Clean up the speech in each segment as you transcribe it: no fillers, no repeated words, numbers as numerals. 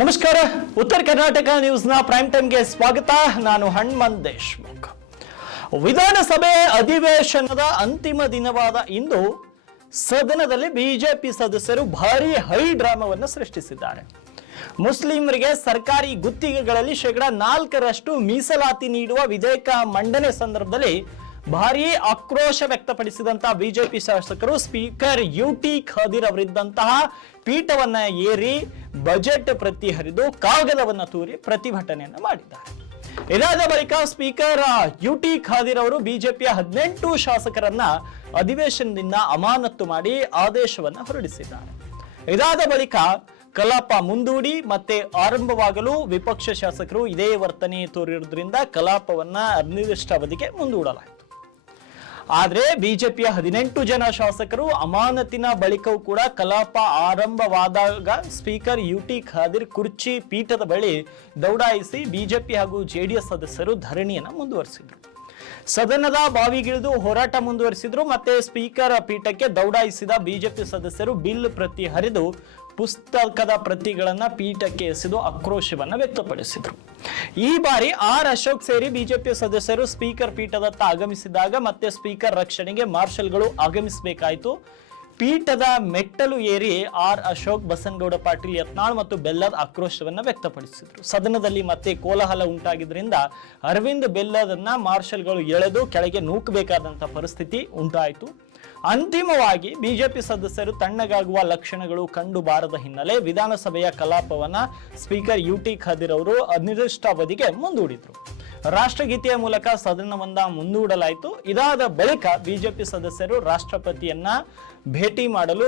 ನಮಸ್ಕಾರ. ಉತ್ತರ ಕರ್ನಾಟಕ ನ್ಯೂಸ್ನ ಪ್ರೈಮ್ ಟೈಮ್ಗೆ ಸ್ವಾಗತ. ನಾನು ಹನುಮಂತ್ ದೇಶ್ಮುಖ್. ವಿಧಾನಸಭೆ ಅಧಿವೇಶನದ ಅಂತಿಮ ದಿನವಾದ ಇಂದು ಸದನದಲ್ಲಿ ಬಿಜೆಪಿ ಸದಸ್ಯರು ಭಾರೀ ಹೈ ಡ್ರಾಮಾವನ್ನು ಸೃಷ್ಟಿಸಿದ್ದಾರೆ. ಮುಸ್ಲಿಮರಿಗೆ ಸರ್ಕಾರಿ ಗುತ್ತಿಗೆಗಳಲ್ಲಿ 4% ಮೀಸಲಾತಿ ನೀಡುವ ವಿಧೇಯಕ ಮಂಡನೆ ಸಂದರ್ಭದಲ್ಲಿ ಭಾರೀ ಆಕ್ರೋಶ ವ್ಯಕ್ತಪಡಿಸಿದಂತಹ ಬಿಜೆಪಿ ಶಾಸಕರು ಸ್ಪೀಕರ್ ಯುಟಿ ಖಾದರ್ ಅವರಿದ್ದಂತಹ ಪೀಠವನ್ನ ಏರಿ ಬಜೆಟ್ ಪ್ರತಿ ಹರಿದು ಕಾಗದವನ್ನು ತೂರಿ ಪ್ರತಿಭಟನೆಯನ್ನು ಮಾಡಿದ್ದಾರೆ. ಇದಾದ ಬಳಿಕ ಸ್ಪೀಕರ್ ಯುಟಿ ಖಾದರ್ ಅವರು ಬಿಜೆಪಿಯ 18 ಶಾಸಕರನ್ನ ಅಧಿವೇಶನದಿಂದ ಅಮಾನತು ಮಾಡಿ ಆದೇಶವನ್ನು ಹೊರಡಿಸಿದ್ದಾರೆ. ಇದಾದ ಬಳಿಕ ಕಲಾಪ ಮುಂದೂಡಿ ಮತ್ತೆ ಆರಂಭವಾಗಲು ವಿಪಕ್ಷ ಶಾಸಕರು ಇದೇ ವರ್ತನೆ ತೋರಿರುವುದರಿಂದ ಕಲಾಪವನ್ನ ಅನಿರ್ದಿಷ್ಟಾವಧಿಗೆ ಮುಂದೂಡಲಾಯಿತು. ಆದ್ರೆ ಬಿಜೆಪಿಯ 18 ಜನ ಶಾಸಕರು ಅಮಾನತಿನ ಬಳಿಕವೂ ಕೂಡ ಕಲಾಪ ಆರಂಭವಾದಾಗ ಸ್ಪೀಕರ್ ಯುಟಿ ಖಾದರ್ ಕುರ್ಚಿ ಪೀಠದ ಬಳಿ ದೌಡಾಯಿಸಿ ಬಿಜೆಪಿ ಹಾಗೂ ಜೆಡಿಎಸ್ ಸದಸ್ಯರು ಧರಣಿಯನ್ನು ಮುಂದುವರಿಸಿದ್ರು. ಸದನದ ಬಾವಿಗಿಳಿದು ಹೋರಾಟ ಮುಂದುವರಿಸಿದ್ರು. ಮತ್ತೆ ಸ್ಪೀಕರ್ ಪೀಠಕ್ಕೆ ದೌಡಾಯಿಸಿದ ಬಿಜೆಪಿ ಸದಸ್ಯರು ಬಿಲ್ ಪ್ರತಿ ಹರಿದು ಪುಸ್ತಕದ ಪ್ರತಿಗಳನ್ನ ಪೀಠಕ್ಕೆ ಎಸೆದು ಆಕ್ರೋಶವನ್ನ ವ್ಯಕ್ತಪಡಿಸಿದ್ರು. ಈ ಬಾರಿ ಆರ್ ಅಶೋಕ್ ಸೇರಿ ಬಿಜೆಪಿ ಸದಸ್ಯರು ಸ್ಪೀಕರ್ ಪೀಠದತ್ತ ಆಗಮಿಸಿದಾಗ ಮತ್ತೆ ಸ್ಪೀಕರ್ ರಕ್ಷಣೆಗೆ ಮಾರ್ಷಲ್ಗಳು ಆಗಮಿಸಬೇಕಾಯಿತು. ಪೀಠದ ಮೆಟ್ಟಲು ಏರಿ ಆರ್ ಅಶೋಕ್, ಬಸನಗೌಡ ಪಾಟೀಲ್ ಯತ್ನಾಳ್ ಮತ್ತು ಬೆಲ್ಲದ್ ಆಕ್ರೋಶವನ್ನ ವ್ಯಕ್ತಪಡಿಸಿದ್ರು. ಸದನದಲ್ಲಿ ಮತ್ತೆ ಕೋಲಾಹಲ ಉಂಟಾಗಿದ್ರಿಂದ ಅರವಿಂದ್ ಬೆಲ್ಲದನ್ನ ಮಾರ್ಷಲ್ಗಳು ಎಳೆದು ಕೆಳಗೆ ನೂಕಬೇಕಾದಂತ ಪರಿಸ್ಥಿತಿ ಉಂಟಾಯಿತು. ಅಂತಿಮವಾಗಿ ಬಿಜೆಪಿ ಸದಸ್ಯರು ತಣ್ಣಗಾಗುವ ಲಕ್ಷಣಗಳು ಕಂಡು ಬಾರದ ಹಿನ್ನೆಲೆ ವಿಧಾನಸಭೆಯ ಕಲಾಪವನ್ನ ಸ್ಪೀಕರ್ ಯುಟಿ ಖಾದರ್ ಅವರು ಅನಿರ್ದಿಷ್ಟಾವಧಿಗೆ ಮುಂದೂಡಿದ್ರು. ರಾಷ್ಟ್ರಗೀತೆಯ ಮೂಲಕ ಸದನವನ್ನ ಮುಂದೂಡಲಾಯಿತು. ಇದಾದ ಬಳಿಕ ಬಿಜೆಪಿ ಸದಸ್ಯರು ರಾಷ್ಟ್ರಪತಿಯನ್ನ ಭೇಟಿ ಮಾಡಲು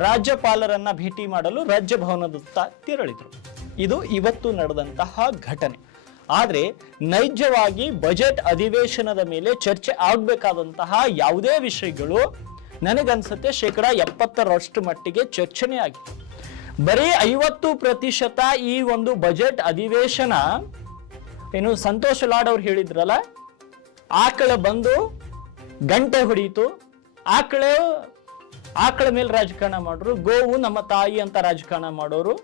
ರಾಜ್ಯಪಾಲರನ್ನ ಭೇಟಿ ಮಾಡಲು ರಾಜಭವನದತ್ತ ತೆರಳಿದ್ರು. ಇದು ಇವತ್ತು ನಡೆದಂತಹ ಘಟನೆ. ಆದ್ರೆ ನೈಜವಾಗಿ ಬಜೆಟ್ ಅಧಿವೇಶನದ ಮೇಲೆ ಚರ್ಚೆ ಆಗಬೇಕಾದಂತಹ ಯಾವುದೇ ವಿಷಯಗಳು ನನಗನ್ಸುತ್ತೆ 70% ಮಟ್ಟಿಗೆ ಚರ್ಚೆನೇ ಆಗಿದೆ. ಬರೀ 50% ಈ ಒಂದು ಬಜೆಟ್ ಅಧಿವೇಶನ ಏನು ಸಂತೋಷ್ ಲಾಡ್ ಅವ್ರು ಹೇಳಿದ್ರಲ್ಲ, ಆಕಳ ಬಂದು ಗಂಟೆ ಹೊಡೀತು, ಆಕಳ ಮೇಲೆ ರಾಜಕಾರಣ ಮಾಡೋರು, ಗೋವು ನಮ್ಮ ತಾಯಿ ಅಂತ ರಾಜಕಾರಣ ಮಾಡೋರು,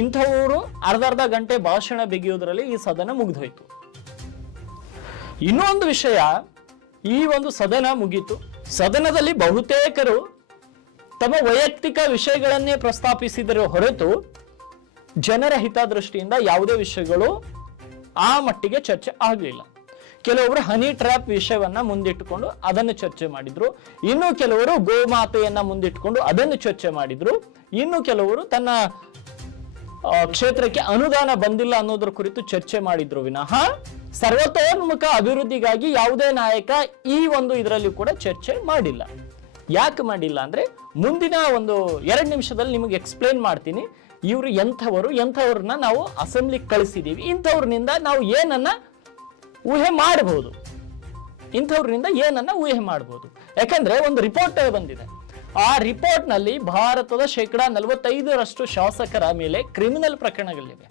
ಇಂಥವರು ಅರ್ಧ ಗಂಟೆ ಭಾಷಣ ಬಿಗಿಯೋದ್ರಲ್ಲಿ ಈ ಸದನ ಮುಗಿದೋಯ್ತು. ಇನ್ನೊಂದು ವಿಷಯ, ಈ ಒಂದು ಸದನ ಮುಗೀತು. ಸದನದಲ್ಲಿ ಬಹುತೇಕರು ತಮ್ಮ ವೈಯಕ್ತಿಕ ವಿಷಯಗಳನ್ನೇ ಪ್ರಸ್ತಾಪಿಸಿದರೆ ಹೊರತು ಜನರ ಹಿತದೃಷ್ಟಿಯಿಂದ ಯಾವುದೇ ವಿಷಯಗಳು ಆ ಮಟ್ಟಿಗೆ ಚರ್ಚೆ ಆಗಲಿಲ್ಲ. ಕೆಲವರು ಹನಿ ಟ್ರ್ಯಾಪ್ ವಿಷಯವನ್ನ ಮುಂದಿಟ್ಟುಕೊಂಡು ಅದನ್ನು ಚರ್ಚೆ ಮಾಡಿದ್ರು. ಇನ್ನು ಕೆಲವರು ಗೋಮಾತೆಯನ್ನ ಮುಂದಿಟ್ಟುಕೊಂಡು ಅದನ್ನು ಚರ್ಚೆ ಮಾಡಿದ್ರು. ಇನ್ನು ಕೆಲವರು ತನ್ನ ಕ್ಷೇತ್ರಕ್ಕೆ ಅನುದಾನ ಬಂದಿಲ್ಲ ಅನ್ನೋದ್ರ ಕುರಿತು ಚರ್ಚೆ ಮಾಡಿದ್ರು ವಿನಃ ಸರ್ವತೋನ್ಮುಖ ಅಭಿವೃದ್ಧಿಗಾಗಿ ಯಾವುದೇ ನಾಯಕ ಈ ಒಂದು ಇದರಲ್ಲಿ ಕೂಡ ಚರ್ಚೆ ಮಾಡಿಲ್ಲ. ಯಾಕೆ ಮಾಡಿಲ್ಲ ಅಂದ್ರೆ ಮುಂದಿನ ಒಂದು 2 ನಿಮಿಷದಲ್ಲಿ ನಿಮಗೆ ಎಕ್ಸ್ಪ್ಲೇನ್ ಮಾಡ್ತೀನಿ. ಇವರು ಎಂಥವ್ರನ್ನ ನಾವು ಅಸೆಂಬ್ಲಿಗೆ ಕಳಿಸಿದೀವಿ, ಇಂಥವ್ರನಿಂದ ನಾವು ಏನನ್ನ ಊಹೆ ಮಾಡಬಹುದು, ಯಾಕಂದ್ರೆ ಒಂದು ರಿಪೋರ್ಟ್ ಬಂದಿದೆ. ಆ ರಿಪೋರ್ಟ್ ನಲ್ಲಿ ಭಾರತದ 45% ಶಾಸಕರ ಮೇಲೆ ಕ್ರಿಮಿನಲ್ ಪ್ರಕರಣಗಳಿವೆ.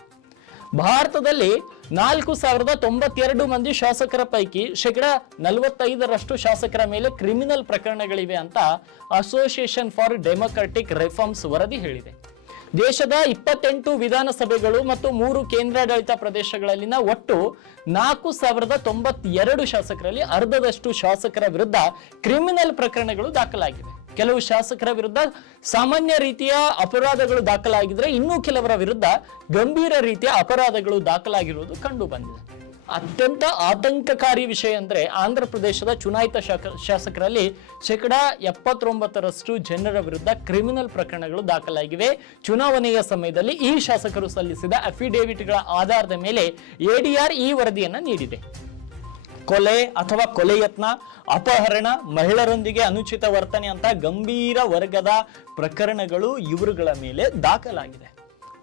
ಭಾರತದಲ್ಲಿ 4092 ಮಂದಿ ಶಾಸಕರ ಪೈಕಿ 45% ಶಾಸಕರ ಮೇಲೆ ಕ್ರಿಮಿನಲ್ ಪ್ರಕರಣಗಳಿವೆ ಅಂತ ಅಸೋಸಿಯೇಷನ್ ಫಾರ್ ಡೆಮೊಕ್ರಾಟಿಕ್ ರಿಫಾರ್ಮ್ಸ್ ವರದಿ ಹೇಳಿದೆ. ದೇಶದ 28 ವಿಧಾನಸಭೆಗಳು ಮತ್ತು 3 ಕೇಂದ್ರಾಡಳಿತ ಪ್ರದೇಶಗಳಲ್ಲಿನ ಒಟ್ಟು 4092 ಶಾಸಕರಲ್ಲಿ ಅರ್ಧದಷ್ಟು ಶಾಸಕರ ವಿರುದ್ಧ ಕ್ರಿಮಿನಲ್ ಪ್ರಕರಣಗಳು ದಾಖಲಾಗಿವೆ. ಕೆಲವು ಶಾಸಕರ ವಿರುದ್ಧ ಸಾಮಾನ್ಯ ರೀತಿಯ ಅಪರಾಧಗಳು ದಾಖಲಾಗಿದ್ರೆ ಇನ್ನೂ ಕೆಲವರ ವಿರುದ್ಧ ಗಂಭೀರ ರೀತಿಯ ಅಪರಾಧಗಳು ದಾಖಲಾಗಿರುವುದು ಕಂಡು ಬಂದಿದೆ. ಅತ್ಯಂತ ಆತಂಕಕಾರಿ ವಿಷಯ ಅಂದ್ರೆ ಆಂಧ್ರ ಪ್ರದೇಶದ ಚುನಾಯಿತ ಶಾಸಕರಲ್ಲಿ 79% ಜನರ ವಿರುದ್ಧ ಕ್ರಿಮಿನಲ್ ಪ್ರಕರಣಗಳು ದಾಖಲಾಗಿವೆ. ಚುನಾವಣೆಯ ಸಮಯದಲ್ಲಿ ಈ ಶಾಸಕರು ಸಲ್ಲಿಸಿದ ಅಫಿಡೇವಿಟ್ಗಳ ಆಧಾರದ ಮೇಲೆ ಎಡಿಆರ್ ಈ ವರದಿಯನ್ನ ನೀಡಿದೆ. ಕೊಲೆ ಅಥವಾ ಕೊಲೆ ಯತ್ನ, ಅಪಹರಣ, ಮಹಿಳೆಯರೊಂದಿಗೆ ಅನುಚಿತ ವರ್ತನೆ ಅಂತ ಗಂಭೀರ ವರ್ಗದ ಪ್ರಕರಣಗಳು ಇವರುಗಳ ಮೇಲೆ ದಾಖಲಾಗಿದೆ.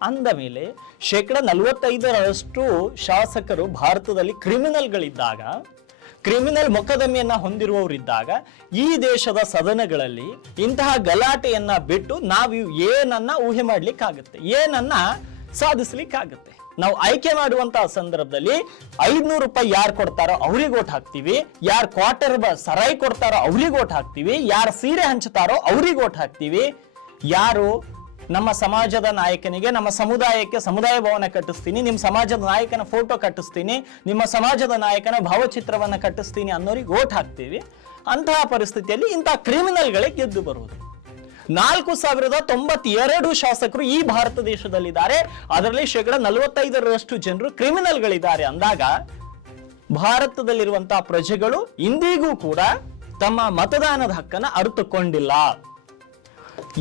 ಅಂದ ಮೇಲೆ 45% ಶಾಸಕರು ಭಾರತದಲ್ಲಿ ಕ್ರಿಮಿನಲ್ಗಳಿದ್ದಾಗ, ಕ್ರಿಮಿನಲ್ ಮೊಕದ್ದಮೆಯನ್ನ ಹೊಂದಿರುವವರಿದ್ದಾಗ ಈ ದೇಶದ ಸದನಗಳಲ್ಲಿ ಇಂತಹ ಗಲಾಟೆಯನ್ನ ಬಿಟ್ಟು ನಾವು ಏನನ್ನ ಊಹೆ ಮಾಡ್ಲಿಕ್ಕಾಗತ್ತೆ, ಏನನ್ನ ಸಾಧಿಸ್ಲಿಕ್ಕಾಗತ್ತೆ. ನಾವು ಆಯ್ಕೆ ಮಾಡುವಂತಹ ಸಂದರ್ಭದಲ್ಲಿ 500 ರೂಪಾಯಿ ಯಾರು ಕೊಡ್ತಾರೋ ಅವ್ರಿಗೆ ಓಟ್ ಹಾಕ್ತಿವಿ, ಯಾರು ಕ್ವಾರ್ಟರ್ ಸರಾಯಿ ಕೊಡ್ತಾರೋ ಅವ್ರಿಗೆ ಓಟ್ ಹಾಕ್ತಿವಿ, ಯಾರು ಸೀರೆ ಹಂಚ್ತಾರೋ ಅವ್ರಿಗೆ ಓಟ್ ಹಾಕ್ತಿವಿ, ಯಾರು ನಮ್ಮ ಸಮಾಜದ ನಾಯಕನಿಗೆ, ನಮ್ಮ ಸಮುದಾಯಕ್ಕೆ ಸಮುದಾಯ ಭವನ ಕಟ್ಟಿಸ್ತೀನಿ, ನಿಮ್ಮ ಸಮಾಜದ ನಾಯಕನ ಫೋಟೋ ಕಟ್ಟಿಸ್ತೀನಿ, ನಿಮ್ಮ ಸಮಾಜದ ನಾಯಕನ ಭಾವಚಿತ್ರವನ್ನ ಕಟ್ಟಿಸ್ತೀನಿ ಅನ್ನೋರಿಗೆ ಓಟ್ ಹಾಕ್ತೀವಿ. ಅಂತಹ ಪರಿಸ್ಥಿತಿಯಲ್ಲಿ ಇಂತಹ ಕ್ರಿಮಿನಲ್ಗಳೇ ಗೆದ್ದು ಬರುವುದು. 4092 ಶಾಸಕರು ಈ ಭಾರತ ದೇಶದಲ್ಲಿದ್ದಾರೆ. ಅದರಲ್ಲಿ 45% ಜನರು ಕ್ರಿಮಿನಲ್ಗಳಿದ್ದಾರೆ ಅಂದಾಗ ಭಾರತದಲ್ಲಿರುವಂತಹ ಪ್ರಜೆಗಳು ಇಂದಿಗೂ ಕೂಡ ತಮ್ಮ ಮತದಾನದ ಹಕ್ಕನ್ನ ಅರಿತುಕೊಂಡಿಲ್ಲ.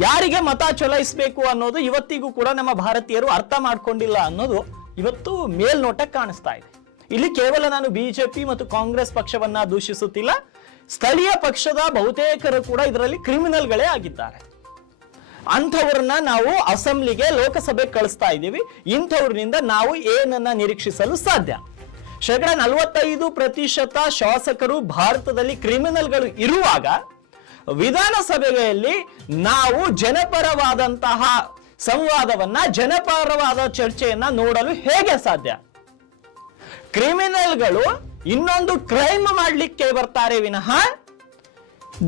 ಯಾರಿಗೆ ಮತ ಚಲಾಯಿಸಬೇಕು ಅನ್ನೋದು ಇವತ್ತಿಗೂ ಕೂಡ ನಮ್ಮ ಭಾರತೀಯರು ಅರ್ಥ ಮಾಡ್ಕೊಂಡಿಲ್ಲ ಅನ್ನೋದು ಇವತ್ತು ಮೇಲ್ನೋಟಕ್ಕೆ ಕಾಣಿಸ್ತಾ ಇದೆ. ಇಲ್ಲಿ ಕೇವಲ ನಾನು ಬಿಜೆಪಿ ಮತ್ತು ಕಾಂಗ್ರೆಸ್ ಪಕ್ಷವನ್ನ ದೂಷಿಸುತ್ತಿಲ್ಲ. ಸ್ಥಳೀಯ ಪಕ್ಷದ ಬಹುತೇಕರು ಕೂಡ ಇದರಲ್ಲಿ ಕ್ರಿಮಿನಲ್ಗಳೇ ಆಗಿದ್ದಾರೆ. ಅಂಥವ್ರನ್ನ ನಾವು ಅಸೆಂಬ್ಲಿಗೆ, ಲೋಕಸಭೆಗೆ ಕಳಿಸ್ತಾ ಇದ್ದೀವಿ. ಇಂಥವ್ರನಿಂದ ನಾವು ಏನನ್ನ ನಿರೀಕ್ಷಿಸಲು ಸಾಧ್ಯ? 45% ಶಾಸಕರು ಭಾರತದಲ್ಲಿ ಕ್ರಿಮಿನಲ್ಗಳು ಇರುವಾಗ ವಿಧಾನಸಭೆಯಲ್ಲಿ ನಾವು ಜನಪರವಾದಂತಹ ಸಂವಾದವನ್ನ, ಜನಪರವಾದ ಚರ್ಚೆಯನ್ನ ನೋಡಲು ಹೇಗೆ ಸಾಧ್ಯ? ಕ್ರಿಮಿನಲ್ಗಳು ಇನ್ನೊಂದು ಕ್ರೈಮ್ ಮಾಡಲಿಕ್ಕೆ ಬರ್ತಾರೆ ವಿನಃ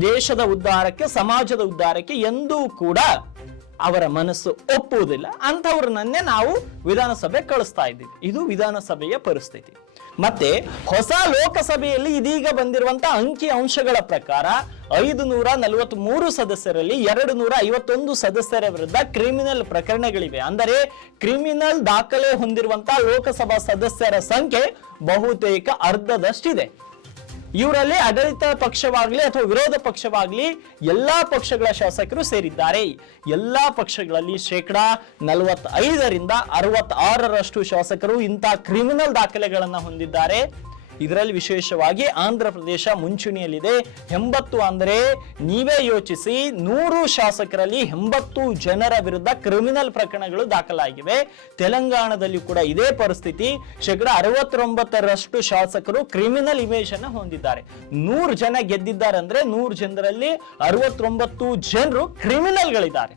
ದೇಶದ ಉದ್ಧಾರಕ್ಕೆ, ಸಮಾಜದ ಉದ್ಧಾರಕ್ಕೆ ಎಂದೂ ಕೂಡ ಅವರ ಮನಸ್ಸು ಒಪ್ಪುವುದಿಲ್ಲ. ಅಂಥವ್ರನ್ನೇ ನಾವು ವಿಧಾನಸಭೆ ಕಳಿಸ್ತಾ ಇದ್ದೀವಿ. ಇದು ವಿಧಾನಸಭೆಯ ಪರಿಸ್ಥಿತಿ. ಮತ್ತೆ ಹೊಸ ಲೋಕಸಭೆಯಲ್ಲಿ ಇದೀಗ ಬಂದಿರುವಂತಹ ಅಂಕಿ ಅಂಶಗಳ ಪ್ರಕಾರ 543 ಸದಸ್ಯರಲ್ಲಿ 251 ಸದಸ್ಯರ ವಿರುದ್ಧ ಕ್ರಿಮಿನಲ್ ಪ್ರಕರಣಗಳಿವೆ. ಅಂದರೆ ಕ್ರಿಮಿನಲ್ ದಾಖಲೆ ಹೊಂದಿರುವಂತಹ ಲೋಕಸಭಾ ಸದಸ್ಯರ ಸಂಖ್ಯೆ ಬಹುತೇಕ ಅರ್ಧದಷ್ಟಿದೆ. ಇವರಲ್ಲಿ ಆಡಳಿತ ಪಕ್ಷವಾಗ್ಲಿ ಅಥವಾ ವಿರೋಧ ಪಕ್ಷವಾಗ್ಲಿ ಎಲ್ಲಾ ಪಕ್ಷಗಳ ಶಾಸಕರು ಸೇರಿದ್ದಾರೆ. ಎಲ್ಲಾ ಪಕ್ಷಗಳಲ್ಲಿ 45% 66% ಶಾಸಕರು ಇಂತಹ ಕ್ರಿಮಿನಲ್ ದಾಖಲೆಗಳನ್ನ ಹೊಂದಿದ್ದಾರೆ. ಇದರಲ್ಲಿ ವಿಶೇಷವಾಗಿ ಆಂಧ್ರ ಪ್ರದೇಶ ಮುಂಚೂಣಿಯಲ್ಲಿದೆ. 80 ಅಂದ್ರೆ ನೀವೇ ಯೋಚಿಸಿ, 100 ಶಾಸಕರಲ್ಲಿ 80 ಜನರ ವಿರುದ್ಧ ಕ್ರಿಮಿನಲ್ ಪ್ರಕರಣಗಳು ದಾಖಲಾಗಿವೆ. ತೆಲಂಗಾಣದಲ್ಲಿ ಕೂಡ ಇದೇ ಪರಿಸ್ಥಿತಿ. 69% ಶಾಸಕರು ಕ್ರಿಮಿನಲ್ ಇಮೇಜ್ ಅನ್ನ ಹೊಂದಿದ್ದಾರೆ. 100 ಜನ ಗೆದ್ದಿದ್ದಾರೆ ಅಂದ್ರೆ 100 ಜನರಲ್ಲಿ 69 ಜನರು ಕ್ರಿಮಿನಲ್ಗಳಿದ್ದಾರೆ.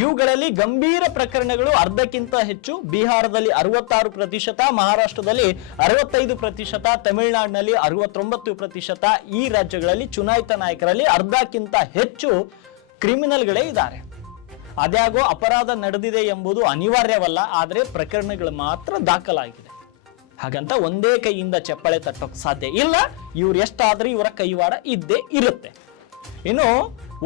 ಇವುಗಳಲ್ಲಿ ಗಂಭೀರ ಪ್ರಕರಣಗಳು ಅರ್ಧಕ್ಕಿಂತ ಹೆಚ್ಚು. ಬಿಹಾರದಲ್ಲಿ 66%, ಮಹಾರಾಷ್ಟ್ರದಲ್ಲಿ 65%, ತಮಿಳುನಾಡಿನಲ್ಲಿ 69%. ಈ ರಾಜ್ಯಗಳಲ್ಲಿ ಚುನಾಯಿತ ನಾಯಕರಲ್ಲಿ ಅರ್ಧಕ್ಕಿಂತ ಹೆಚ್ಚು ಕ್ರಿಮಿನಲ್ಗಳೇ ಇದ್ದಾರೆ. ಅದ್ಯಾಗೋ ಅಪರಾಧ ನಡೆದಿದೆ ಎಂಬುದು ಅನಿವಾರ್ಯವಲ್ಲ, ಆದರೆ ಪ್ರಕರಣಗಳು ಮಾತ್ರ ದಾಖಲಾಗಿದೆ. ಹಾಗಂತ ಒಂದೇ ಕೈಯಿಂದ ಚಪ್ಪಾಳೆ ತಟ್ಟೋಕ್ ಸಾಧ್ಯ ಇಲ್ಲ. ಇವ್ರು ಎಷ್ಟಾದ್ರೂ ಇವರ ಕೈವಾಡ ಇದ್ದೇ ಇರುತ್ತೆ. ಇನ್ನು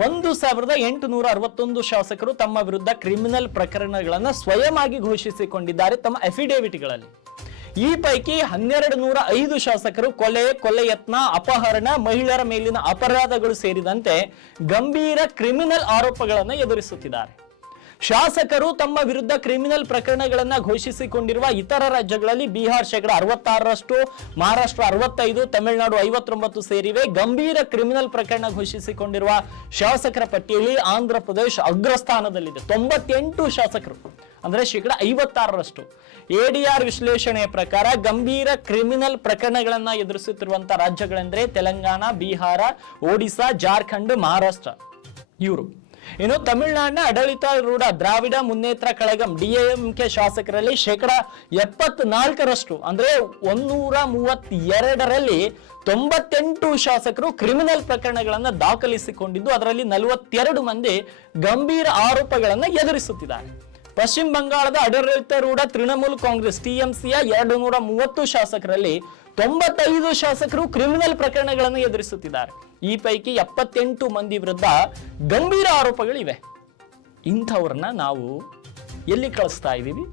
1861 ಶಾಸಕರು ತಮ್ಮ ವಿರುದ್ಧ ಕ್ರಿಮಿನಲ್ ಪ್ರಕರಣಗಳನ್ನು ಸ್ವಯಂ ಆಗಿ ಘೋಷಿಸಿಕೊಂಡಿದ್ದಾರೆ ತಮ್ಮ ಅಫಿಡೇವಿಟ್ಗಳಲ್ಲಿ. ಈ ಪೈಕಿ 1205 ಶಾಸಕರು ಕೊಲೆ ಯತ್ನ, ಅಪಹರಣ, ಮಹಿಳೆಯರ ಮೇಲಿನ ಅಪರಾಧಗಳು ಸೇರಿದಂತೆ ಗಂಭೀರ ಕ್ರಿಮಿನಲ್ ಆರೋಪಗಳನ್ನು ಎದುರಿಸುತ್ತಿದ್ದಾರೆ. ಶಾಸಕರು ತಮ್ಮ ವಿರುದ್ಧ ಕ್ರಿಮಿನಲ್ ಪ್ರಕರಣಗಳನ್ನ ಘೋಷಿಸಿಕೊಂಡಿರುವ ಇತರ ರಾಜ್ಯಗಳಲ್ಲಿ ಬಿಹಾರ್ 66%, ಮಹಾರಾಷ್ಟ್ರ 65%, ತಮಿಳುನಾಡು 59 ಸೇರಿವೆ. ಗಂಭೀರ ಕ್ರಿಮಿನಲ್ ಪ್ರಕರಣ ಘೋಷಿಸಿಕೊಂಡಿರುವ ಶಾಸಕರ ಪಟ್ಟಿಯಲ್ಲಿ ಆಂಧ್ರ ಪ್ರದೇಶ ಅಗ್ರಸ್ಥಾನದಲ್ಲಿದೆ. 98 ಶಾಸಕರು ಅಂದ್ರೆ 56%. ಎಡಿಆರ್ ವಿಶ್ಲೇಷಣೆಯ ಪ್ರಕಾರ ಗಂಭೀರ ಕ್ರಿಮಿನಲ್ ಪ್ರಕರಣಗಳನ್ನ ಎದುರಿಸುತ್ತಿರುವಂತಹ ರಾಜ್ಯಗಳೆಂದ್ರೆ ತೆಲಂಗಾಣ, ಬಿಹಾರ, ಒಡಿಶಾ, ಜಾರ್ಖಂಡ್, ಮಹಾರಾಷ್ಟ್ರ ಇವರು. ಇನ್ನು ತಮಿಳುನಾಡಿನ ಆಡಳಿತಾರೂಢ ದ್ರಾವಿಡ ಮುನ್ನೇತ್ರ ಕಳಗಂ ಡಿಎಂಕೆ ಶಾಸಕರಲ್ಲಿ 74% ಅಂದ್ರೆ 132ರಲ್ಲಿ 98 ಶಾಸಕರು ಕ್ರಿಮಿನಲ್ ಪ್ರಕರಣಗಳನ್ನ ದಾಖಲಿಸಿಕೊಂಡಿದ್ದು, ಅದರಲ್ಲಿ 42 ಮಂದಿ ಗಂಭೀರ ಆರೋಪಗಳನ್ನ ಎದುರಿಸುತ್ತಿದ್ದಾರೆ. ಪಶ್ಚಿಮ ಬಂಗಾಳದ ಆಡಳಿತಾರೂಢ ತೃಣಮೂಲ ಕಾಂಗ್ರೆಸ್ ಟಿಎಂಸಿಯ 230 ಶಾಸಕರಲ್ಲಿ 95 ಶಾಸಕರು ಕ್ರಿಮಿನಲ್ ಪ್ರಕರಣಗಳನ್ನು ಎದುರಿಸುತ್ತಿದ್ದಾರೆ. ಈ ಪೈಕಿ 78 ಮಂದಿ ವಿರುದ್ಧ ಗಂಭೀರ ಆರೋಪಗಳಿವೆ. ಇಂಥವ್ರನ್ನ ನಾವು ಎಲ್ಲಿ ಕಳಿಸ್ತಾ ಇದ್ದೀವಿ?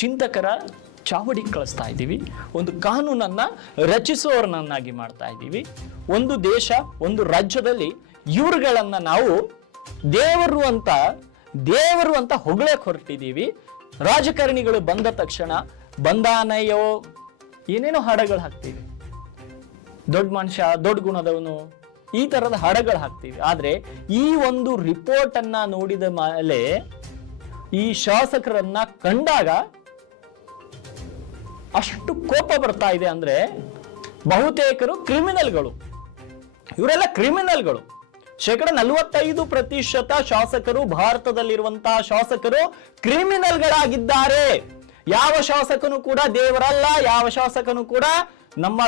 ಚಿಂತಕರ ಚಾವಡಿಗೆ ಕಳಿಸ್ತಾ ಇದ್ದೀವಿ. ಒಂದು ಕಾನೂನನ್ನ ರಚಿಸುವವರನ್ನಾಗಿ ಮಾಡ್ತಾ ಇದ್ದೀವಿ. ಒಂದು ದೇಶ, ಒಂದು ರಾಜ್ಯದಲ್ಲಿ ಇವ್ರುಗಳನ್ನ ನಾವು ದೇವರು ಅಂತ ಹೊಗಳಕ್ಕೆ ಹೊರಟಿದ್ದೀವಿ. ರಾಜಕಾರಣಿಗಳು ಬಂದ ತಕ್ಷಣ ಬಂದಾನಯೋ ಏನೇನೋ ಹಾಡಗಳು ಹಾಕ್ತೀವಿ. ದೊಡ್ಡ ಮನುಷ್ಯ, ದೊಡ್ಡ ಗುಣದವನು, ಈ ತರದ ಹಾಡಗಳು ಹಾಕ್ತೀವಿ. ಆದ್ರೆ ಈ ಒಂದು ರಿಪೋರ್ಟ್ ಅನ್ನ ನೋಡಿದ ಮೇಲೆ ಈ ಶಾಸಕರನ್ನ ಕಂಡಾಗ ಅಷ್ಟು ಕೋಪ ಬರ್ತಾ ಇದೆ. ಅಂದ್ರೆ ಬಹುತೇಕರು ಕ್ರಿಮಿನಲ್ಗಳು. ಇವರೆಲ್ಲ ಕ್ರಿಮಿನಲ್ಗಳು. 45% ಶಾಸಕರು, ಭಾರತದಲ್ಲಿರುವಂತಹ ಶಾಸಕರು ಕ್ರಿಮಿನಲ್ಗಳಾಗಿದ್ದಾರೆ. ಯಾವ ಶಾಸಕನು ಕೂಡ ದೇವರಲ್ಲ, ಯಾವ ಶಾಸಕನು ಕೂಡ ನಮ್ಮ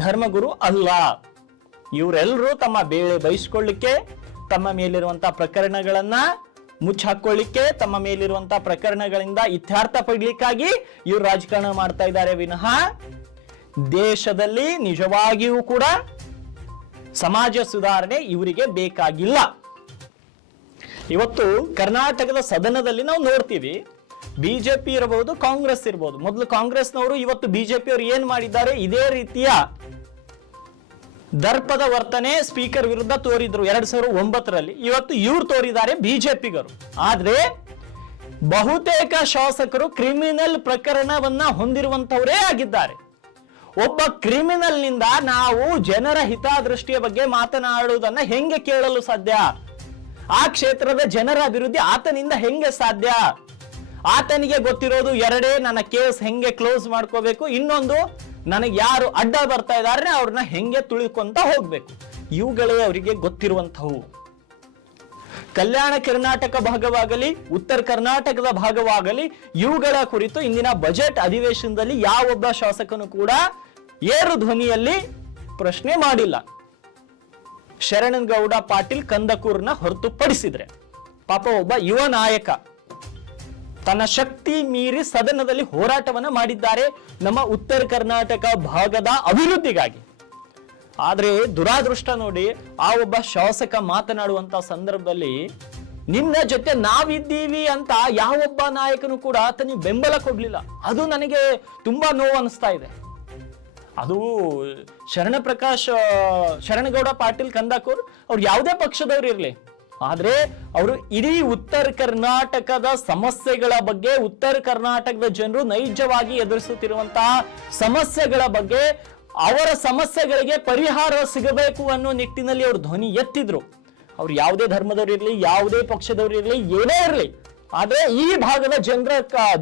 ಧರ್ಮಗುರು ಅಲ್ಲ. ಇವರೆಲ್ಲರೂ ತಮ್ಮ ಬೇಳೆ ಬಯಸ್ಕೊಳ್ಳಿಕ್ಕೆ, ತಮ್ಮ ಮೇಲಿರುವಂತಹ ಪ್ರಕರಣಗಳನ್ನ ಮುಚ್ಚಾಕೊಳ್ಳಿಕ್ಕೆ, ತಮ್ಮ ಮೇಲಿರುವಂತಹ ಪ್ರಕರಣಗಳಿಂದ ಇತ್ಯರ್ಥ ಪಡಲಿಕ್ಕಾಗಿ ಇವರು ರಾಜಕಾರಣ ಮಾಡ್ತಾ ಇದ್ದಾರೆ ವಿನಃ ದೇಶದಲ್ಲಿ ನಿಜವಾಗಿಯೂ ಕೂಡ ಸಮಾಜ ಸುಧಾರಣೆ ಇವರಿಗೆ ಬೇಕಾಗಿಲ್ಲ. ಇವತ್ತು ಕರ್ನಾಟಕದ ಸದನದಲ್ಲಿ ನಾವು ನೋಡ್ತೀವಿ, ಬಿಜೆಪಿ ಇರಬಹುದು, ಕಾಂಗ್ರೆಸ್ ಇರಬಹುದು. ಮೊದಲು ಕಾಂಗ್ರೆಸ್ನವರು, ಇವತ್ತು ಬಿಜೆಪಿ ಅವರು ಏನ್ ಮಾಡಿದ್ದಾರೆ, ಇದೇ ರೀತಿಯ ದರ್ಪದ ವರ್ತನೆ ಸ್ಪೀಕರ್ ವಿರುದ್ಧ ತೋರಿದ್ರು 2009ರಲ್ಲಿ. ಇವತ್ತು ಇವ್ರು ತೋರಿದ್ದಾರೆ ಬಿಜೆಪಿಗರು. ಆದ್ರೆ ಬಹುತೇಕ ಶಾಸಕರು ಕ್ರಿಮಿನಲ್ ಪ್ರಕರಣವನ್ನ ಹೊಂದಿರುವಂತವರೇ ಆಗಿದ್ದಾರೆ. ಒಬ್ಬ ಕ್ರಿಮಿನಲ್ ನಿಂದ ನಾವು ಜನರ ಹಿತದೃಷ್ಟಿಯ ಬಗ್ಗೆ ಮಾತನಾಡುವುದನ್ನ ಹೆಂಗೆ ಕೇಳಲು ಸಾಧ್ಯ? ಆ ಕ್ಷೇತ್ರದ ಜನರ ಅಭಿವೃದ್ಧಿ ಆತನಿಂದ ಹೆಂಗೆ ಸಾಧ್ಯ? ಆತನಿಗೆ ಗೊತ್ತಿರೋದು ಎರಡೇ, ನನ್ನ ಕೇಸ್ ಹೆಂಗೆ ಕ್ಲೋಸ್ ಮಾಡ್ಕೋಬೇಕು, ಇನ್ನೊಂದು ನನಗೆ ಯಾರು ಅಡ್ಡ ಬರ್ತಾ ಇದ್ದಾರೆ ಅವ್ರನ್ನ ಹೆಂಗೆ ತುಳಿಕೊಂತ ಹೋಗ್ಬೇಕು. ಇವುಗಳೇ ಅವರಿಗೆ ಗೊತ್ತಿರುವಂತವು. ಕಲ್ಯಾಣ ಕರ್ನಾಟಕ ಭಾಗವಾಗಲಿ, ಉತ್ತರ ಕರ್ನಾಟಕದ ಭಾಗವಾಗಲಿ, ಇವುಗಳ ಕುರಿತು ಇಂದಿನ ಬಜೆಟ್ ಅಧಿವೇಶನದಲ್ಲಿ ಯಾವೊಬ್ಬ ಶಾಸಕನು ಕೂಡ ಏರು ಧ್ವನಿಯಲ್ಲಿ ಪ್ರಶ್ನೆ ಮಾಡಿಲ್ಲ. ಶರಣಗೌಡ ಪಾಟೀಲ್ ಕಂದಕೂರ್ನ ಹೊರತುಪಡಿಸಿದ್ರೆ, ಪಾಪ ಒಬ್ಬ ಯುವ ನಾಯಕ ತನ್ನ ಶಕ್ತಿ ಮೀರಿ ಸದನದಲ್ಲಿ ಹೋರಾಟವನ್ನ ಮಾಡಿದ್ದಾರೆ ನಮ್ಮ ಉತ್ತರ ಕರ್ನಾಟಕ ಭಾಗದ ಅಭಿವೃದ್ಧಿಗಾಗಿ. ಆದ್ರೆ ದುರಾದೃಷ್ಟ ನೋಡಿ, ಆ ಒಬ್ಬ ಶಾಸಕ ಮಾತನಾಡುವಂತ ಸಂದರ್ಭದಲ್ಲಿ ನಿನ್ನ ಜೊತೆ ನಾವಿದ್ದೀವಿ ಅಂತ ಯಾವೊಬ್ಬ ನಾಯಕನು ಕೂಡ ಆತನಿಗೆ ಬೆಂಬಲ ಕೊಡ್ಲಿಲ್ಲ. ಅದು ನನಗೆ ತುಂಬಾ ನೋವು ಅನಿಸ್ತಾ ಇದೆ. ಅದು ಶರಣಗೌಡ ಪಾಟೀಲ್ ಕಂದಕೂರ್ ಅವ್ರು ಯಾವುದೇ ಪಕ್ಷದವ್ರು ಇರ್ಲಿ, ಆದ್ರೆ ಅವರು ಇಡೀ ಉತ್ತರ ಕರ್ನಾಟಕದ ಸಮಸ್ಯೆಗಳ ಬಗ್ಗೆ, ಉತ್ತರ ಕರ್ನಾಟಕದ ಜನರು ನೈಜವಾಗಿ ಎದುರಿಸುತ್ತಿರುವಂತಹ ಸಮಸ್ಯೆಗಳ ಬಗ್ಗೆ, ಅವರ ಸಮಸ್ಯೆಗಳಿಗೆ ಪರಿಹಾರ ಸಿಗಬೇಕು ಅನ್ನೋ ನಿಟ್ಟಿನಲ್ಲಿ ಅವರು ಧ್ವನಿ ಎತ್ತಿದ್ರು. ಅವ್ರು ಯಾವುದೇ ಧರ್ಮದವ್ರು ಇರ್ಲಿ, ಯಾವುದೇ ಪಕ್ಷದವ್ರು ಇರ್ಲಿ, ಏನೇ ಇರ್ಲಿ, ಆದ್ರೆ ಈ ಭಾಗದ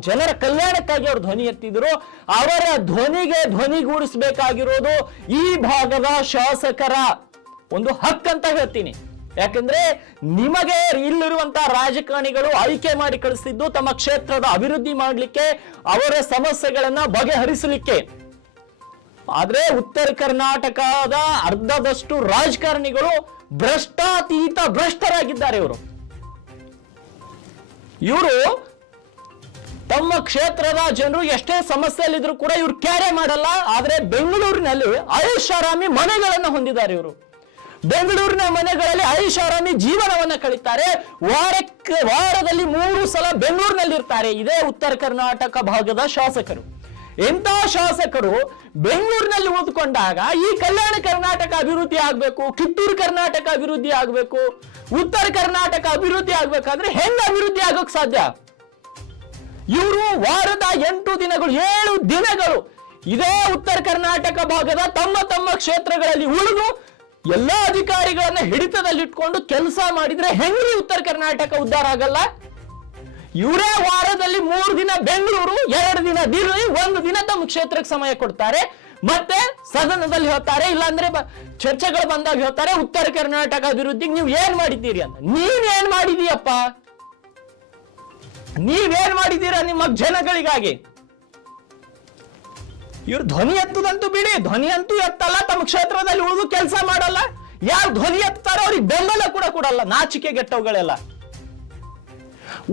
ಜನರ ಕಲ್ಯಾಣಕ್ಕಾಗಿ ಅವರು ಧ್ವನಿ ಎತ್ತಿದ್ರು. ಅವರ ಧ್ವನಿಗೆ ಧ್ವನಿಗೂಡಿಸಬೇಕಾಗಿರೋದು ಈ ಭಾಗದ ಶಾಸಕರ ಒಂದು ಹಕ್ಕಂತ ಹೇಳ್ತೀನಿ. ಯಾಕಂದ್ರೆ ನಿಮಗೆ ಇಲ್ಲಿರುವಂತಹ ರಾಜಕಾರಣಿಗಳು ಆಯ್ಕೆ ಮಾಡಿ ಕಳಿಸಿದ್ದು ತಮ್ಮ ಕ್ಷೇತ್ರದ ಅಭಿವೃದ್ಧಿ ಮಾಡಲಿಕ್ಕೆ, ಅವರ ಸಮಸ್ಯೆಗಳನ್ನ ಬಗೆಹರಿಸಲಿಕ್ಕೆ. ಆದ್ರೆ ಉತ್ತರ ಕರ್ನಾಟಕದ ಅರ್ಧದಷ್ಟು ರಾಜಕಾರಣಿಗಳು ಭ್ರಷ್ಟರಾಗಿದ್ದಾರೆ. ಇವರು ತಮ್ಮ ಕ್ಷೇತ್ರದ ಜನರು ಎಷ್ಟೇ ಸಮಸ್ಯೆಯಲ್ಲಿದ್ರು ಕೂಡ ಇವ್ರು ಕ್ಯಾರೆ ಮಾಡಲ್ಲ. ಆದ್ರೆ ಬೆಂಗಳೂರಿನಲ್ಲಿ ಐಷಾರಾಮಿ ಮನೆಗಳನ್ನ ಹೊಂದಿದ್ದಾರೆ. ಇವರು ಬೆಂಗಳೂರಿನ ಮನೆಗಳಲ್ಲಿ ಐಷಾರಾಮಿ ಜೀವನವನ್ನ ಕಳೀತಾರೆ. ವಾರದಲ್ಲಿ 3 ಸಲ ಬೆಂಗಳೂರಿನಲ್ಲಿ ಇರ್ತಾರೆ. ಇದೇ ಉತ್ತರ ಕರ್ನಾಟಕ ಭಾಗದ ಶಾಸಕರು. ಎಂತ ಶಾಸಕರು ಬೆಂಗಳೂರಿನಲ್ಲಿ ಓದ್ಕೊಂಡಾಗ ಈ ಕಲ್ಯಾಣ ಕರ್ನಾಟಕ ಅಭಿವೃದ್ಧಿ ಆಗ್ಬೇಕು, ಕಿತ್ತೂರು ಕರ್ನಾಟಕ ಅಭಿವೃದ್ಧಿ ಆಗ್ಬೇಕು, ಉತ್ತರ ಕರ್ನಾಟಕ ಅಭಿವೃದ್ಧಿ ಆಗ್ಬೇಕಾದ್ರೆ ಹೆಂಗ ಅಭಿವೃದ್ಧಿ ಆಗೋಕ್ ಸಾಧ್ಯ? ಇವರು ವಾರದ 8 ದಿನಗಳು 7 ದಿನಗಳು ಇದೇ ಉತ್ತರ ಕರ್ನಾಟಕ ಭಾಗದ ತಮ್ಮ ಕ್ಷೇತ್ರಗಳಲ್ಲಿ ಉಳಿದು ಎಲ್ಲಾ ಅಧಿಕಾರಿಗಳನ್ನ ಹಿಡಿತದಲ್ಲಿಟ್ಕೊಂಡು ಕೆಲಸ ಮಾಡಿದ್ರೆ ಹೆಂಗ್ರಿ ಉತ್ತರ ಕರ್ನಾಟಕ ಉದ್ಧಾರ ಆಗಲ್ಲ? ಇವರೇ ವಾರದಲ್ಲಿ 3 ದಿನ ಬೆಂಗಳೂರು, 2 ದಿನ ದಿಲ್ಲಿ, 1 ದಿನ ತಮ್ಮ ಕ್ಷೇತ್ರಕ್ಕೆ ಸಮಯ ಕೊಡ್ತಾರೆ. ಮತ್ತೆ ಸದನದಲ್ಲಿ ಹೇಳ್ತಾರೆ, ಇಲ್ಲಾಂದ್ರೆ ಚರ್ಚೆಗಳು ಬಂದಾಗ ಹೇಳ್ತಾರೆ ಉತ್ತರ ಕರ್ನಾಟಕ ಅಭಿವೃದ್ಧಿಗೆ ನೀವು ಏನ್ ಮಾಡಿದ್ದೀರಿ ಅಂತ. ನೀವೇನ್ ಮಾಡಿದೀಯಪ್ಪ? ನೀವೇನ್ ಮಾಡಿದ್ದೀರಾ ನಿಮ್ಮ ಜನಗಳಿಗಾಗಿ? ಇವ್ರು ಧ್ವನಿ ಎತ್ತದಂತೂ ಬಿಡಿ, ಧ್ವನಿ ಅಂತೂ ಎತ್ತಲ್ಲ, ತಮ್ಮ ಕ್ಷೇತ್ರದಲ್ಲಿ ಉಳಿದು ಕೆಲಸ ಮಾಡಲ್ಲ. ಯಾರು ಧ್ವನಿ ಎತ್ತಾರೋ ಅವ್ರಿಗೆ ಬೆಂಬಲ ಕೂಡ ಕೊಡಲ್ಲ. ನಾಚಿಕೆ ಗೆಟ್ಟವುಗಳೆಲ್ಲ.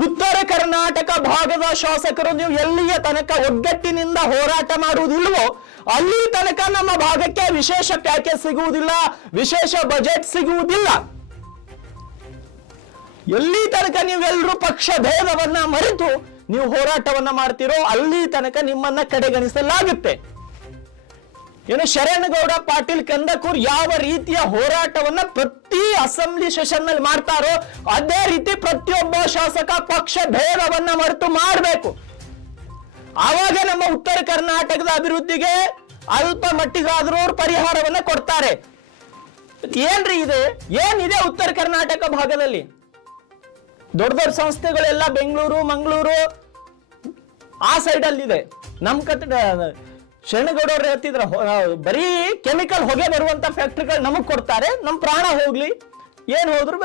ಉತ್ತರ ಕರ್ನಾಟಕ ಭಾಗದ ಶಾಸಕರು ನೀವು ಎಲ್ಲಿಯ ತನಕ ಒಗ್ಗಟ್ಟಿನಿಂದ ಹೋರಾಟ ಮಾಡುವುದಿಲ್ವೋ ಅಲ್ಲಿ ತನಕ ನಮ್ಮ ಭಾಗಕ್ಕೆ ವಿಶೇಷ ಪ್ಯಾಕೇಜ್ ಸಿಗುವುದಿಲ್ಲ, ವಿಶೇಷ ಬಜೆಟ್ ಸಿಗುವುದಿಲ್ಲ. ಎಲ್ಲಿ ತನಕ ನೀವೆಲ್ಲರೂ ಪಕ್ಷ ಭೇದವನ್ನ ಮರೆತು ನೀವು ಹೋರಾಟವನ್ನ ಮಾಡ್ತಿರೋ ಅಲ್ಲಿ ತನಕ ನಿಮ್ಮನ್ನ ಕಡೆಗಣಿಸಲಾಗುತ್ತೆ. ಏನು ಶರಣಗೌಡ ಪಾಟೀಲ್ ಕಂದಕೂರ್ ಯಾವ ರೀತಿಯ ಹೋರಾಟವನ್ನ ಪ್ರತಿ ಅಸೆಂಬ್ಲಿ ಸೆಷನ್ ನಲ್ಲಿ ಮಾಡ್ತಾರೋ ಅದೇ ರೀತಿ ಪ್ರತಿಯೊಬ್ಬ ಶಾಸಕ ಪಕ್ಷ ಭೇದವನ್ನ ಮರೆತು ಮಾಡಬೇಕು. ಆವಾಗ ನಮ್ಮ ಉತ್ತರ ಕರ್ನಾಟಕದ ಅಭಿವೃದ್ಧಿಗೆ ಅಲ್ಪ ಮಟ್ಟಿಗಾದ್ರೂ ಅವ್ರು ಪರಿಹಾರವನ್ನ ಕೊಡ್ತಾರೆ. ಏನ್ರಿ ಇದೆ, ಏನಿದೆ ಉತ್ತರ ಕರ್ನಾಟಕ ಭಾಗದಲ್ಲಿ? ದೊಡ್ಡ ದೊಡ್ಡ ಸಂಸ್ಥೆಗಳೆಲ್ಲ ಬೆಂಗಳೂರು, ಮಂಗಳೂರು ಆ ಸೈಡ್ ಅಲ್ಲಿ ಇದೆ. ನಮ್ ಶರಣಗೌಡವ್ರು ಹೇಳ್ತಿದ್ರ ಬರೀ ಕೆಮಿಕಲ್ ಹೊಗೆ ಬರುವಂತ ಫ್ಯಾಕ್ಟ್ರಿಗಳು ನಮಗ್ ಕೊಡ್ತಾರೆ, ನಮ್ ಪ್ರಾಣ ಹೋಗ್ಲಿ. ಏನ್ ಹೋದ್ರು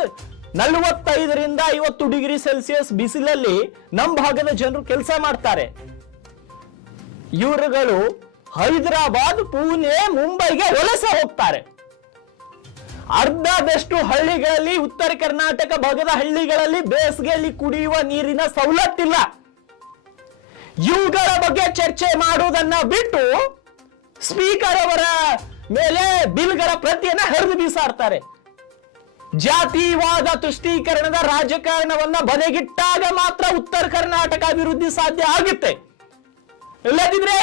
45ರಿಂದ 50 ಡಿಗ್ರಿ ಸೆಲ್ಸಿಯಸ್ ಬಿಸಿಲಲ್ಲಿ ನಮ್ ಭಾಗದ ಜನರು ಕೆಲಸ ಮಾಡ್ತಾರೆ. ಇವರುಗಳು ಹೈದರಾಬಾದ್, ಪುಣೆ, ಮುಂಬೈಗೆ ವಲಸೆ ಹೋಗ್ತಾರೆ. ಅರ್ಧದಷ್ಟು ಹಳ್ಳಿಗಳಲ್ಲಿ, ಉತ್ತರ ಕರ್ನಾಟಕ ಭಾಗದ ಹಳ್ಳಿಗಳಲ್ಲಿ ಬೇಸಿಗೆಯಲ್ಲಿ ಕುಡಿಯುವ ನೀರಿನ ಸವಲತ್ತಿಲ್ಲ. ಇವುಗಳ ಬಗ್ಗೆ ಚರ್ಚೆ ಮಾಡುವುದನ್ನ ಬಿಟ್ಟು ಸ್ಪೀಕರ್ ಅವರ ಮೇಲೆ ಬಿಲ್ಗಳ ಪ್ರತಿಯನ್ನ ಹರಿದು ಬೀಸಾಡ್ತಾರೆ. ಜಾತಿವಾದ ತುಷ್ಟೀಕರಣದ ರಾಜಕಾರಣವನ್ನ ಬದಿಗಿಟ್ಟಾಗ ಮಾತ್ರ ಉತ್ತರ ಕರ್ನಾಟಕ ಅಭಿವೃದ್ಧಿ ಸಾಧ್ಯ ಆಗುತ್ತೆ. ಇಲ್ಲದಿದ್ರೆ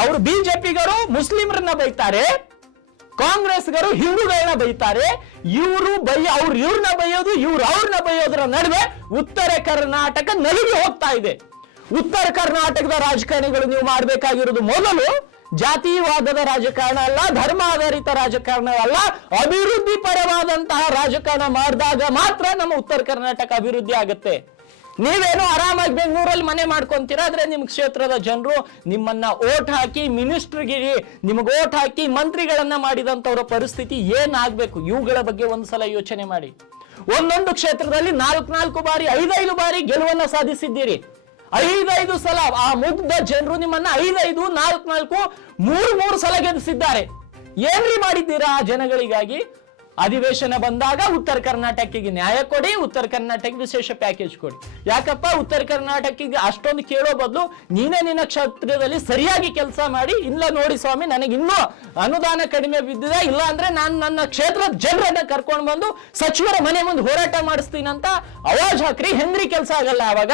ಅವರು ಬಿಜೆಪಿಗರು ಮುಸ್ಲಿಮರನ್ನ ಬೈತಾರೆ, ಕಾಂಗ್ರೆಸ್ಗರು ಹಿಂದೂಗಳನ್ನ ಬೈತಾರೆ, ಅವ್ರು ಇವ್ರನ್ನ ಬೈಯೋದು, ಇವ್ರು ಅವ್ರನ್ನ ಬೈಯೋದ್ರ ನಡುವೆ ಉತ್ತರ ಕರ್ನಾಟಕ ನಲುಗಿ ಹೋಗ್ತಾ ಇದೆ. ಉತ್ತರ ಕರ್ನಾಟಕದ ರಾಜಕಾರಣಿಗಳು ನೀವು ಮಾಡಬೇಕಾಗಿರೋದು ಮೊದಲು ಜಾತಿವಾದದ ರಾಜಕಾರಣ ಅಲ್ಲ, ಧರ್ಮಾಧಾರಿತ ರಾಜಕಾರಣ ಅಲ್ಲ, ಅಭಿವೃದ್ಧಿ ಪರವಾದಂತಹ ರಾಜಕಾರಣ ಮಾಡಿದಾಗ ಮಾತ್ರ ನಮ್ಮ ಉತ್ತರ ಕರ್ನಾಟಕ ಅಭಿವೃದ್ಧಿ ಆಗುತ್ತೆ. ನೀವೇನೋ ಆರಾಮಾಗಿ ಬೆಂಗಳೂರಲ್ಲಿ ಮನೆ ಮಾಡ್ಕೊಂತೀರಾ, ಆದ್ರೆ ನಿಮ್ ಕ್ಷೇತ್ರದ ಜನರು ನಿಮ್ಮನ್ನ ಓಟ್ ಹಾಕಿ ಮಿನಿಸ್ಟರ್ಗಿರಿ, ನಿಮಗೆ ಓಟ್ ಹಾಕಿ ಮಂತ್ರಿಗಳನ್ನ ಮಾಡಿದಂತವರ ಪರಿಸ್ಥಿತಿ ಏನಾಗ್ಬೇಕು? ಇವುಗಳ ಬಗ್ಗೆ ಒಂದ್ಸಲ ಯೋಚನೆ ಮಾಡಿ. ಒಂದೊಂದು ಕ್ಷೇತ್ರದಲ್ಲಿ 4 ಬಾರಿ 5 ಬಾರಿ ಗೆಲುವನ್ನ ಸಾಧಿಸಿದ್ದೀರಿ. 5 ಸಲ ಆ ಮುಗ್ಧ ಜನರು ನಿಮ್ಮನ್ನ 5 4 3 ಸಲ ಗೆಲ್ಲಿಸಿದ್ದಾರೆ. ಏನ್ರಿ ಮಾಡಿದ್ದೀರಾ ಆ ಜನಗಳಿಗಾಗಿ? ಅಧಿವೇಶನ ಬಂದಾಗ ಉತ್ತರ ಕರ್ನಾಟಕಕ್ಕೆ ನ್ಯಾಯ ಕೊಡಿ, ಉತ್ತರ ಕರ್ನಾಟಕ ವಿಶೇಷ ಪ್ಯಾಕೇಜ್ ಕೊಡಿ. ಯಾಕಪ್ಪ ಉತ್ತರ ಕರ್ನಾಟಕಕ್ಕೆ ಅಷ್ಟೊಂದು ಕೇಳೋ ಬದಲು ನೀನೇ ನಿನ್ನ ಕ್ಷೇತ್ರದಲ್ಲಿ ಸರಿಯಾಗಿ ಕೆಲಸ ಮಾಡಿ, ಇಲ್ಲ ನೋಡಿ ಸ್ವಾಮಿ ನನಗೆ ಇನ್ನೂ ಅನುದಾನ ಕಡಿಮೆ ಬಿದ್ದಿದೆ, ಇಲ್ಲ ಅಂದ್ರೆ ನಾನು ನನ್ನ ಕ್ಷೇತ್ರದ ಜನರನ್ನ ಕರ್ಕೊಂಡು ಬಂದು ಸಚಿವರ ಮನೆ ಮುಂದೆ ಹೋರಾಟ ಮಾಡಿಸ್ತೀನಿ ಅಂತ ಅವಾಜ್ ಹಾಕ್ರಿ. ಹೆಂಗ್ರಿ ಕೆಲಸ ಆಗಲ್ಲ ಆವಾಗ?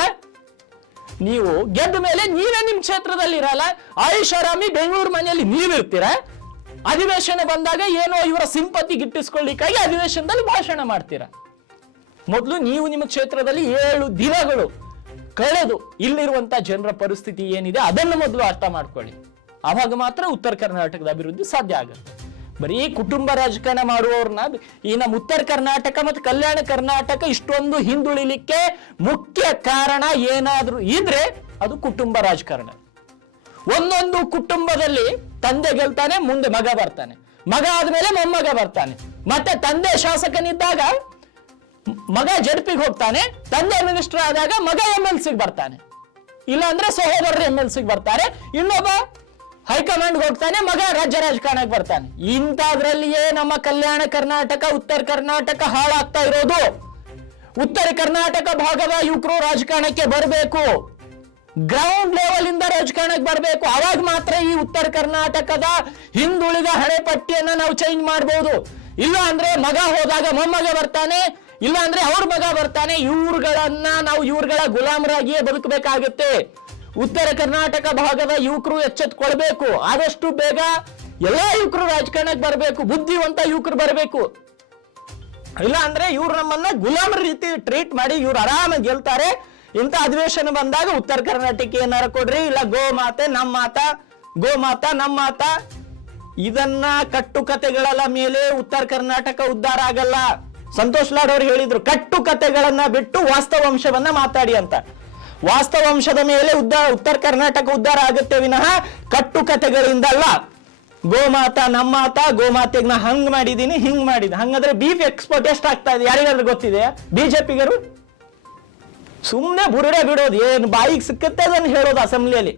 ನೀವು ಗೆದ್ದ ಮೇಲೆ ನೀವೇ ನಿಮ್ ಕ್ಷೇತ್ರದಲ್ಲಿ ಇರಲ್ಲ, ಆಯುಷಾರಾಮಿ ಬೆಂಗಳೂರು ಮನೆಯಲ್ಲಿ ನೀವಿರ್ತೀರಾ. ಅಧಿವೇಶನ ಬಂದಾಗ ಏನೋ ಇವರ ಸಿಂಪತಿ ಗಿಟ್ಟಿಸ್ಕೊಳ್ಳಿಕ್ಕಾಗಿ ಅಧಿವೇಶನದಲ್ಲಿ ಭಾಷಣ ಮಾಡ್ತೀರಾ. ಮೊದಲು ನೀವು ನಿಮ್ಮ ಕ್ಷೇತ್ರದಲ್ಲಿ 7 ದಿನಗಳು ಕಳೆದು ಇಲ್ಲಿರುವಂತ ಜನರ ಪರಿಸ್ಥಿತಿ ಏನಿದೆ ಅದನ್ನು ಮೊದಲು ಅರ್ಥ ಮಾಡ್ಕೊಳ್ಳಿ. ಆವಾಗ ಮಾತ್ರ ಉತ್ತರ ಕರ್ನಾಟಕದ ಅಭಿವೃದ್ಧಿ ಸಾಧ್ಯ ಆಗುತ್ತೆ. ಬರೀ ಕುಟುಂಬ ರಾಜಕಾರಣ ಮಾಡುವವ್ರನ್ನ ಈ ನಮ್ಮ ಉತ್ತರ ಕರ್ನಾಟಕ ಮತ್ತು ಕಲ್ಯಾಣ ಕರ್ನಾಟಕ ಇಷ್ಟೊಂದು ಹಿಂದುಳಿಲಿಕ್ಕೆ ಮುಖ್ಯ ಕಾರಣ ಏನಾದ್ರೂ ಇದ್ರೆ ಅದು ಕುಟುಂಬ ರಾಜಕಾರಣ. ಒಂದೊಂದು ಕುಟುಂಬದಲ್ಲಿ ತಂದೆ ಗೆಲ್ತಾನೆ, ಮುಂದೆ ಮಗ ಬರ್ತಾನೆ, ಮಗ ಆದ್ಮೇಲೆ ಮೊಮ್ಮಗ ಬರ್ತಾನೆ, ಮತ್ತೆ ತಂದೆ ಶಾಸಕನಿದ್ದಾಗ ಮಗ ಜಡ್ಪಿಗೆ ಹೋಗ್ತಾನೆ, ತಂದೆ ಮಿನಿಸ್ಟರ್ ಆದಾಗ ಮಗ MLC ಬರ್ತಾನೆ, ಇಲ್ಲ ಅಂದ್ರೆ ಸಹೋದರರು MLC ಬರ್ತಾರೆ, ಇನ್ನೊಬ್ಬ ಹೈಕಮಾಂಡ್ ಹೋಗ್ತಾನೆ, ಮಗ ರಾಜ್ಯ ರಾಜಕಾರಣಕ್ಕೆ ಬರ್ತಾನೆ. ಇಂಥದ್ರಲ್ಲಿಯೇ ನಮ್ಮ ಕಲ್ಯಾಣ ಕರ್ನಾಟಕ ಉತ್ತರ ಕರ್ನಾಟಕ ಹಾಳಾಗ್ತಾ ಇರೋದು. ಉತ್ತರ ಕರ್ನಾಟಕ ಭಾಗದ ಯುವಕರು ರಾಜಕಾರಣಕ್ಕೆ ಬರಬೇಕು, ಗ್ರೌಂಡ್ ಲೆವೆಲ್ ಇಂದ ರಾಜಕಾರಣಕ್ಕೆ ಬರಬೇಕು. ಅವಾಗ ಮಾತ್ರ ಈ ಉತ್ತರ ಕರ್ನಾಟಕದ ಹಿಂದುಳಿದ ಹಣೆ ಪಟ್ಟಿಯನ್ನ ನಾವು ಚೇಂಜ್ ಮಾಡಬಹುದು. ಇಲ್ಲ ಅಂದ್ರೆ ಮಗ ಹೋದಾಗ ಮೊಮ್ಮಗ ಬರ್ತಾನೆ, ಇಲ್ಲ ಅಂದ್ರೆ ಅವ್ರ ಮಗ ಬರ್ತಾನೆ, ಇವ್ರುಗಳ ಗುಲಾಮರಾಗಿಯೇ ಬದುಕಬೇಕಾಗುತ್ತೆ. ಉತ್ತರ ಕರ್ನಾಟಕ ಭಾಗದ ಯುವಕರು ಎಚ್ಚೆತ್ಕೊಳ್ಬೇಕು. ಆದಷ್ಟು ಬೇಗ ಎಲ್ಲಾ ಯುವಕರು ರಾಜಕಾರಣಕ್ಕೆ ಬರಬೇಕು, ಬುದ್ಧಿವಂತ ಯುವಕರು ಬರಬೇಕು. ಇಲ್ಲ ಅಂದ್ರೆ ಇವ್ರು ನಮ್ಮನ್ನ ಗುಲಾಮರ ರೀತಿ ಟ್ರೀಟ್ ಮಾಡಿ ಇವ್ರು ಆರಾಮಾಗಿ ಗೆಲ್ತಾರೆ. ಇಂಥ ಅಧಿವೇಶನ ಬಂದಾಗ ಉತ್ತರ ಕರ್ನಾಟಕ ಏನಾರ ಕೊಡ್ರಿ, ಇಲ್ಲ ಗೋಮಾತೆ ನಮ್ಮ ಮಾತ, ಗೋಮಾತಾ ನಮ್ಮ ಮಾತ, ಇದನ್ನ ಕಟ್ಟುಕತೆಗಳ ಮೇಲೆ ಉತ್ತರ ಕರ್ನಾಟಕ ಉದ್ಧಾರ ಆಗಲ್ಲ. ಸಂತೋಷ್ ಲಾಡ್ ಅವರು ಹೇಳಿದ್ರು, ಕಟ್ಟುಕತೆಗಳನ್ನ ಬಿಟ್ಟು ವಾಸ್ತವಾಂಶವನ್ನ ಮಾತಾಡಿ ಅಂತ. ವಾಸ್ತವಾಂಶದ ಮೇಲೆ ಉತ್ತರ ಕರ್ನಾಟಕ ಉದ್ಧಾರ ಆಗುತ್ತೆ ವಿನಃ ಕಟ್ಟುಕತೆಗಳಿಂದ ಅಲ್ಲ. ಗೋಮಾತಾ ನಮ್ಮ ಮಾತ, ಗೋಮಾತೆಗೆ ನಾ ಹಂಗ್ ಮಾಡಿದೀನಿ ಹಿಂಗ್ ಮಾಡಿದ. ಹಂಗಾದ್ರೆ ಬೀಫ್ ಎಕ್ಸ್ಪೋರ್ಟ್ ಎಷ್ಟು ಆಗ್ತಾ ಇದೆ ಯಾರಿಗಾದ್ರೂ ಗೊತ್ತಿದೆ? ಬಿಜೆಪಿಗರು ಸುಮ್ಮನೆ ಬುರುಡೆ ಬಿಡೋದು, ಏನು ಬಾಯಿಗೆ ಸಿಕ್ಕತ್ತೆ ಅದನ್ನು ಹೇಳೋದು ಅಸೆಂಬ್ಲಿಯಲ್ಲಿ.